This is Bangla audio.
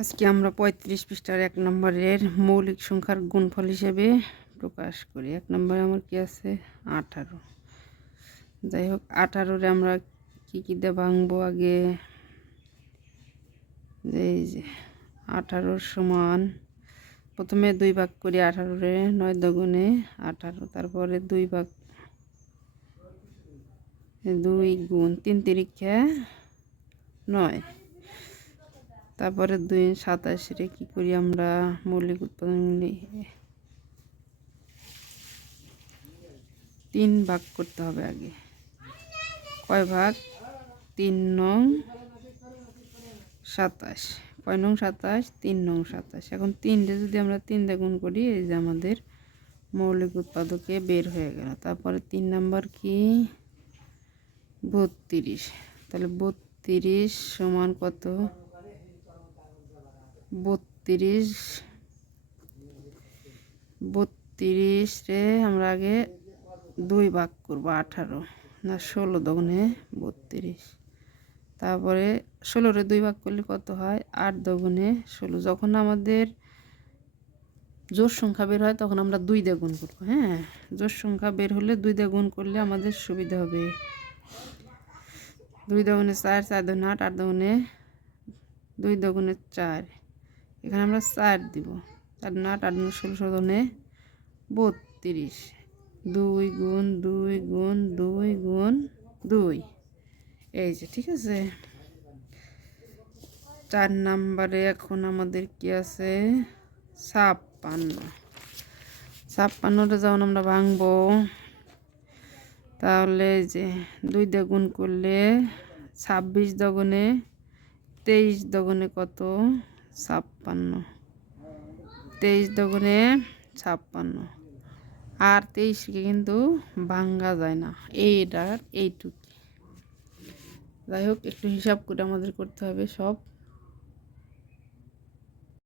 আজকে আমরা ৩৫ পৃষ্ঠার ১ নম্বরের মৌলিক সংখ্যার গুণফল হিসেবে প্রকাশ করি। ১ নম্বরে আমার কি আছে ১৮। যাই হোক ১৮-রে আমরা কি দিয়ে ভাঙবো আগে। এই যে ১৮ সমান প্রথমে ২ ভাগ করি ১৮-রে, ৯ দগুণে ১৮, তারপরে ২ ভাগ ২ গুণ ৩ তিরিক্ষা ৯, তারপরে ২ ২৭-রে কি করি আমরা মৌলিক উৎপাদন ৩ ভাগ করতে হবে আগে। কয় ভাগ? ৩ নং ২৭। কয় নং ২৭? ৩ নং ২৭। এখন ৩-রে যদি আমরা ৩ দিয়ে গুণ করি, এই যে আমাদের মৌলিক উৎপাদকে বের হয়ে গেল। তারপরে ৩ নাম্বার কি ৩২। তাহলে ৩২ সমান কত? ৩২-রে আমরা আগে ২ ভাগ করবো ১৮ না ১৬ দগুণে ৩২, তারপরে ১৬-রে ২ ভাগ করলে কত হয় ৮ দগুণে ১৬। যখন আমাদের জোড় সংখ্যা বের হয় তখন আমরা ২ দিয়ে গুণ করবো। হ্যাঁ, জোড় সংখ্যা বের হলে ২ দিয়ে গুণ করলে আমাদের সুবিধা হবে। ২ দগুণে ৪, ৪ দগুণে ৮, ৮ দগুণে ২ দগুণে ৪, এখানে আমরা ৪ দিব। ৪ দগুণে ৮, ৮ দগুণে ১৬, ১৬ দগুণে ৩২। ২ গুণ ২ গুণ ২ গুণ ২, এই যে ঠিক আছে। ৪ নাম্বারে এখন আমাদের কি আছে ৫৬। ৫৬-টা যখন আমরা ভাঙবো, তাহলে যে ২ দিয়ে গুণ করলে ২৬ দগুণে ২৩ দগুণে কত ৫৬, ২৩ দগুণে ৫৬। আর ২৩-কে কিন্তু ভাঙ্গা যায় না, এইটুকু। যাই হোক একটু হিসাব করে আমাদের করতে হবে সব।